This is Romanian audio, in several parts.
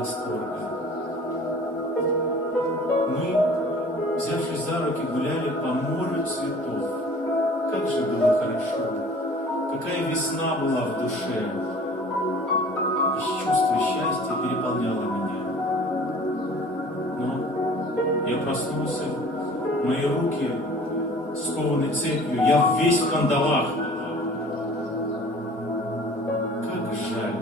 восторга. Мы, взявшись за руки, гуляли по морю цветов. Как же было хорошо, какая весна была в душе. И чувство счастья переполняло меня. Но я проснулся, мои руки скованы цепью, я весь в кандалах. Как жаль,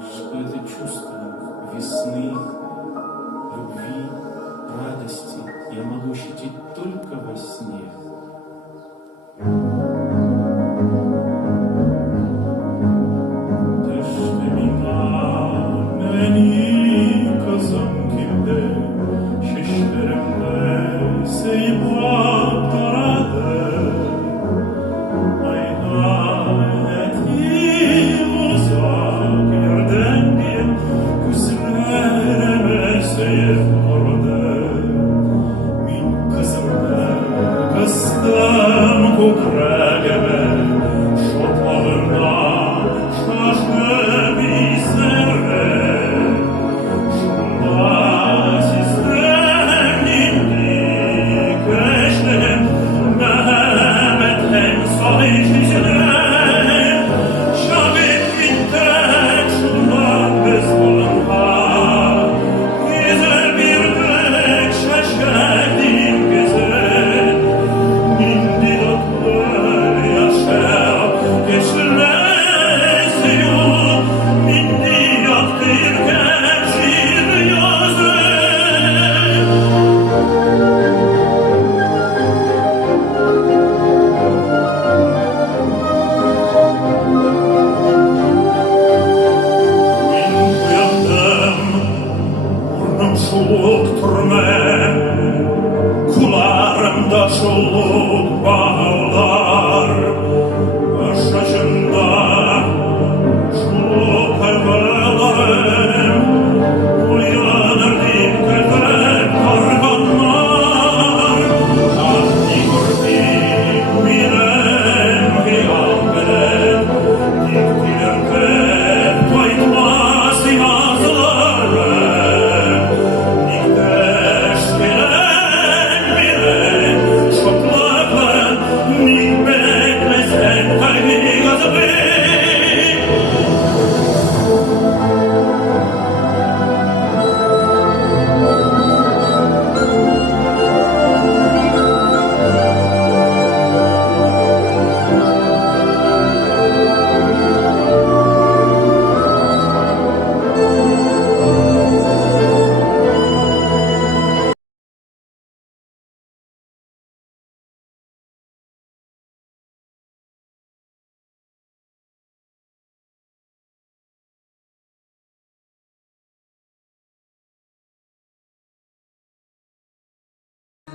что это чувство весны, любви, радости я могу ощутить только во сне. Thank you.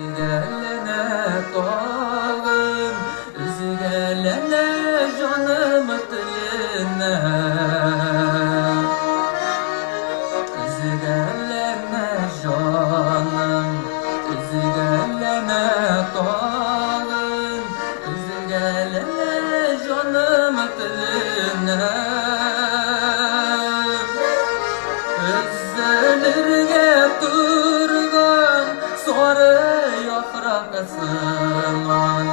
Üzgələnə tağım, üzgələnə canım dilinə. Üzgələnə canım, üzgələnə tağım, üzgələnə canım dilinə. Üzülürge turgan sarı yaprakasından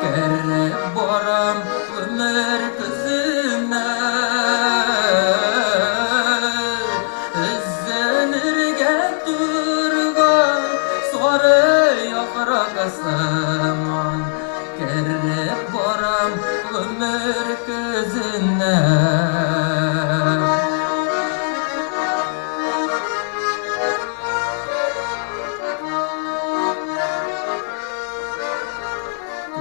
kerip boram ömür kızına. Üzülürge turgan sarı yaprakasından kerip boram ömür kızına.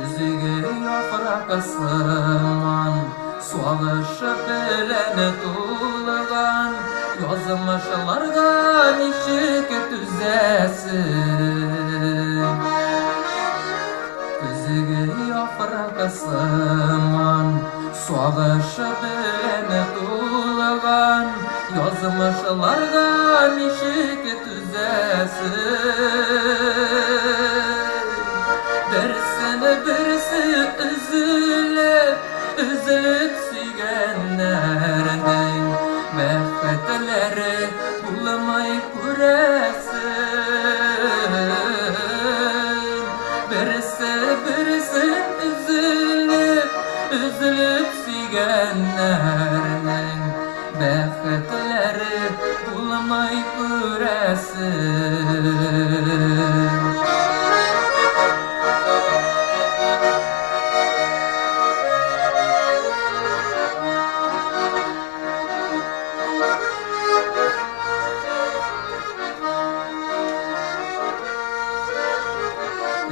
Üzüge yaprak asıman, sualışı belene tuğlagan, yazmışlarga nişik tüzesin. Üzüge yaprak asıman, sualışı belene tuğlagan, yazmışlarga nişik tüzesin. Birisi üzülüp, üzülüp sügenlerden mehbetleri bulamay kuresin. Birisi üzülüp, üzülüp sügenlerden mehbetleri bulamay kuresin.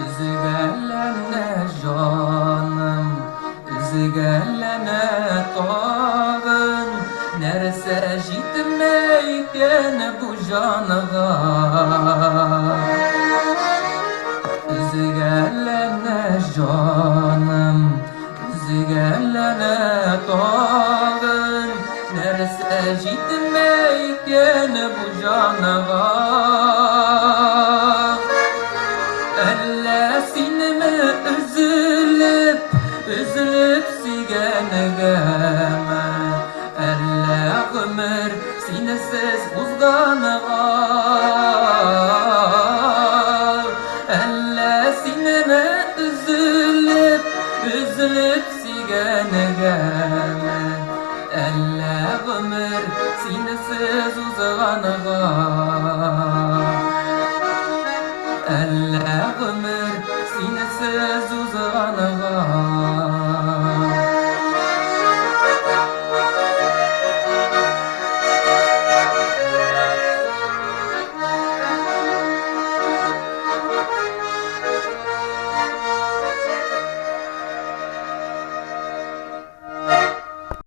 Üzgələnə canım, üzgələnə tağım, nərsə jitməyken bu canığa. Üzgələnə canım, üzgələnə tağım, nərsə jitməyken bu canığa. Ellesinimi üzülüp, üzülüp sigenegeme, elle ömür sinesiz uzganığa. Ellesinimi üzülüp, üzülüp sigenegeme, elle ömür sinesiz uzganığa.